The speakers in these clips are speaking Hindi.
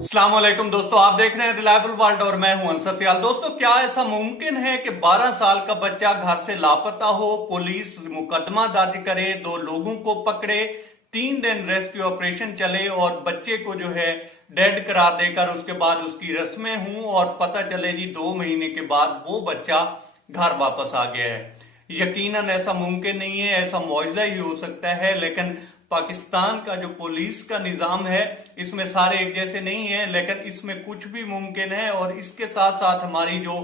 अस्सलाम वालेकुम दोस्तों, आप देख रहे हैं रिलायबल वर्ल्ड और मैं हूं अंसर सियाल। दोस्तों, क्या ऐसा मुमकिन है कि 12 साल का बच्चा घर से लापता हो, पुलिस मुकदमा दर्ज करे, दो लोगों को पकड़े, 3 दिन रेस्क्यू ऑपरेशन चले और बच्चे को जो है डेड करार देकर उसके बाद उसकी रस्में हों और पता चले जी 2 महीने के बाद वो बच्चा घर वापस आ गया है। यकीनन ऐसा मुमकिन नहीं है, ऐसा मुआजिजा ही हो सकता है, लेकिन पाकिस्तान का जो पुलिस का निजाम है इसमें सारे एक जैसे नहीं है, लेकिन इसमें कुछ भी मुमकिन है। और इसके साथ साथ हमारी जो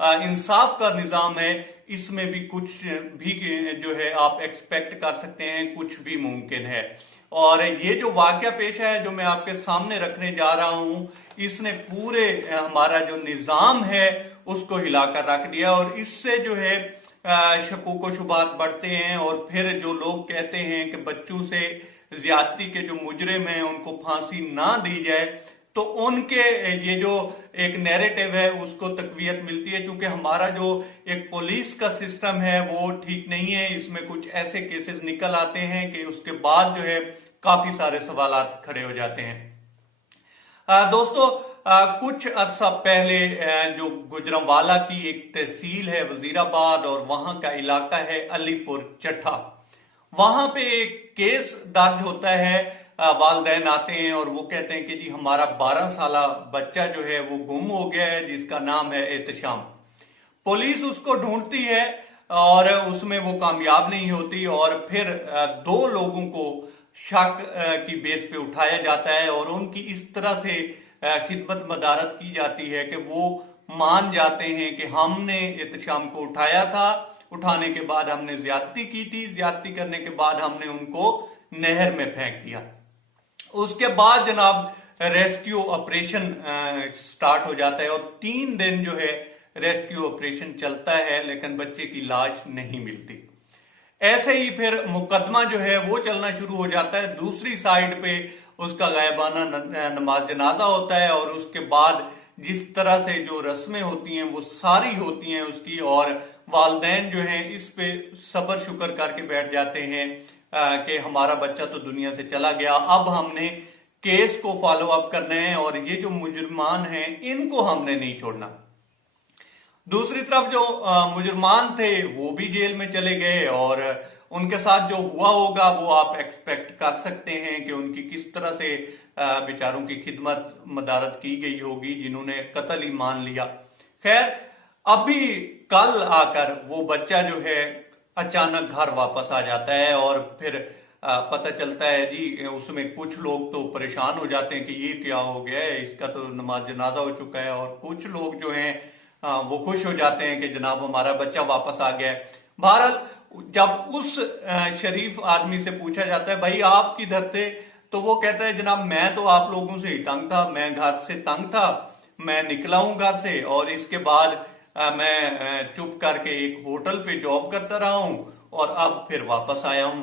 इंसाफ का निजाम है इसमें भी कुछ भी जो है आप एक्सपेक्ट कर सकते हैं, कुछ भी मुमकिन है। और ये जो वाकया पेश है जो मैं आपके सामने रखने जा रहा हूं, इसने पूरे हमारा जो निजाम है उसको हिलाकर रख दिया और इससे जो है शकूक शुबात बढ़ते हैं। और फिर जो लोग कहते हैं कि बच्चों से ज्यादती के जो मुजरिम हैं उनको फांसी ना दी जाए, तो उनके ये जो एक नैरेटिव है उसको तकवीयत मिलती है। क्योंकि हमारा जो एक पुलिस का सिस्टम है वो ठीक नहीं है, इसमें कुछ ऐसे केसेस निकल आते हैं कि उसके बाद जो है काफी सारे सवालात खड़े हो जाते हैं। दोस्तों, कुछ अरसा पहले जो गुजरांवाला की एक तहसील है वजीराबाद और वहां का इलाका है अलीपुर चट्ठा, वहां पे एक केस दर्ज होता है। वालिदैन आते हैं और वो कहते हैं कि जी हमारा 12 साला बच्चा जो है वो गुम हो गया है जिसका नाम है एहतशाम। पुलिस उसको ढूंढती है और उसमें वो कामयाब नहीं होती और फिर 2 लोगों को शक की बेस पे उठाया जाता है और उनकी इस तरह से खिदमत मदारत की जाती है कि वो मान जाते हैं कि हमने एहतशाम को उठाया था, उठाने के बाद हमने ज्यादती की थी, ज्यादती करने के बाद हमने उनको नहर में फेंक दिया। उसके बाद जनाब रेस्क्यू ऑपरेशन स्टार्ट हो जाता है और 3 दिन जो है रेस्क्यू ऑपरेशन चलता है, लेकिन बच्चे की लाश नहीं मिलती। ऐसे ही फिर मुकदमा जो है वो चलना शुरू हो जाता है। दूसरी साइड पे उसका गायबाना नमाज जनाजा होता है और उसके बाद जिस तरह से जो रस्में होती हैं वो सारी होती हैं उसकी, और वालिदैन जो हैं इस पे सब्र शुक्र करके बैठ जाते हैं कि हमारा बच्चा तो दुनिया से चला गया, अब हमने केस को फॉलो अप करना है और ये जो मुजरमान हैं इनको हमने नहीं छोड़ना। दूसरी तरफ जो मुजरमान थे वो भी जेल में चले गए और उनके साथ जो हुआ होगा वो आप एक्सपेक्ट कर सकते हैं कि उनकी किस तरह से बेचारों की खिदमत मदारत की गई होगी जिन्होंने कत्ल ही मान लिया। खैर, अभी कल आकर वो बच्चा जो है अचानक घर वापस आ जाता है और फिर पता चलता है जी उसमें कुछ लोग तो परेशान हो जाते हैं कि ये क्या हो गया है, इसका तो नमाज जनाजा हो चुका है, और कुछ लोग जो हैं वो खुश हो जाते हैं कि जनाब हमारा बच्चा वापस आ गया है। बहरहाल जब उस शरीफ आदमी से पूछा जाता है भाई आप किधर थे, तो वो कहता है जनाब मैं तो आप लोगों से ही तंग था, मैं घर से तंग था, मैं निकला हूं घर से और इसके बाद मैं चुप करके एक होटल पे जॉब करता रहा हूं और अब फिर वापस आया हूं।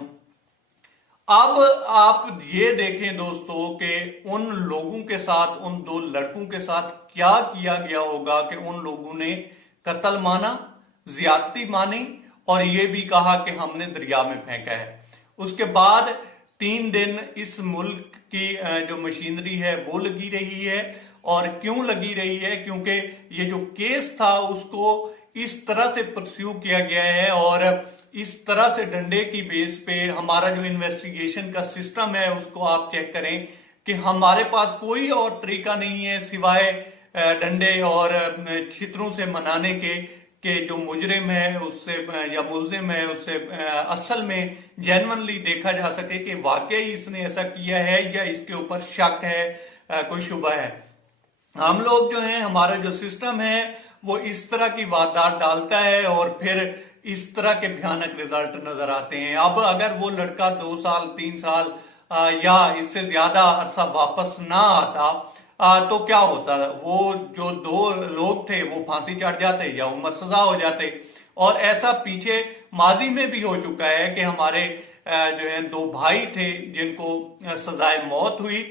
अब आप ये देखें दोस्तों कि उन लोगों के साथ, उन 2 लड़कों के साथ क्या किया गया होगा कि उन लोगों ने कत्ल माना, ज्यादती मानी और ये भी कहा कि हमने दरिया में फेंका है। उसके बाद 3 दिन इस मुल्क की जो मशीनरी है वो लगी रही है। और क्यों लगी रही है? क्योंकि ये जो केस था उसको इस तरह से परस्यू किया गया है और इस तरह से डंडे की बेस पे हमारा जो इन्वेस्टिगेशन का सिस्टम है उसको आप चेक करें कि हमारे पास कोई और तरीका नहीं है सिवाय डंडे और छितरों से मनाने के जो मुजरिम है उससे या मुलजिम है उससे असल में जेन्युइनली देखा जा सके कि वाकई इसने ऐसा किया है या इसके ऊपर शक है, कोई शुबा है। हम लोग जो हैं, हमारा जो सिस्टम है वो इस तरह की वारदात डालता है और फिर इस तरह के भयानक रिजल्ट नजर आते हैं। अब अगर वो लड़का 2 साल 3 साल या इससे ज्यादा अरसा वापस ना आता तो क्या होता? वो जो 2 लोग थे वो फांसी चढ़ जाते या उम्र सजा हो जाते। और ऐसा पीछे माजी में भी हो चुका है कि हमारे जो है 2 भाई थे जिनको सजाए मौत हुई,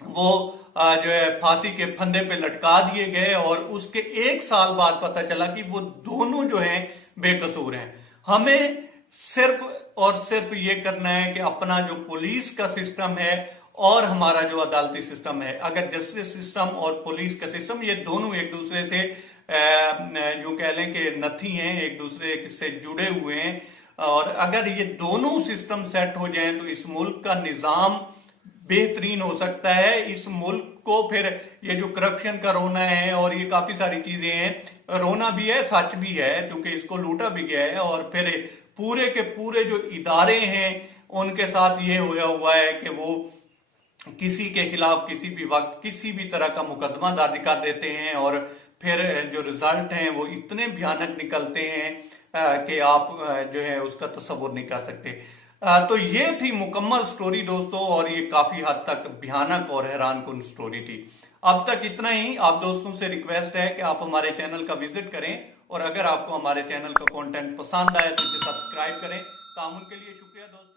वो जो है फांसी के फंदे पे लटका दिए गए और उसके 1 साल बाद पता चला कि वो दोनों जो हैं बेकसूर हैं। हमें सिर्फ और सिर्फ ये करना है कि अपना जो पुलिस का सिस्टम है और हमारा जो अदालती सिस्टम है। अगर जस्टिस सिस्टम और पुलिस का सिस्टम ये दोनों एक दूसरे से यूं कह लें कि नथी हैं, एक दूसरे से जुड़े हुए हैं, और अगर ये दोनों सिस्टम सेट हो जाएं तो इस मुल्क का निजाम बेहतरीन हो सकता है। इस मुल्क को फिर ये जो करप्शन का रोना है और ये काफी सारी चीजें हैं, रोना भी है सच भी है क्योंकि इसको लूटा भी गया है, और फिर पूरे के पूरे जो इदारे हैं उनके साथ ये होया हुआ है कि वो किसी के खिलाफ किसी भी वक्त किसी भी तरह का मुकदमा दर्ज कर देते हैं, और फिर जो रिजल्ट हैं वो इतने भयानक निकलते हैं कि आप जो है उसका तस्वुर नहीं कर सकते। तो ये थी मुकम्मल स्टोरी दोस्तों, और ये काफी हद तक भयानक और हैरानकुन स्टोरी थी। अब तक इतना ही। आप दोस्तों से रिक्वेस्ट है कि आप हमारे चैनल का विजिट करें, और अगर आपको हमारे चैनल का कंटेंट पसंद आए तो इसे सब्सक्राइब करें। तामुल के लिए शुक्रिया दोस्तों।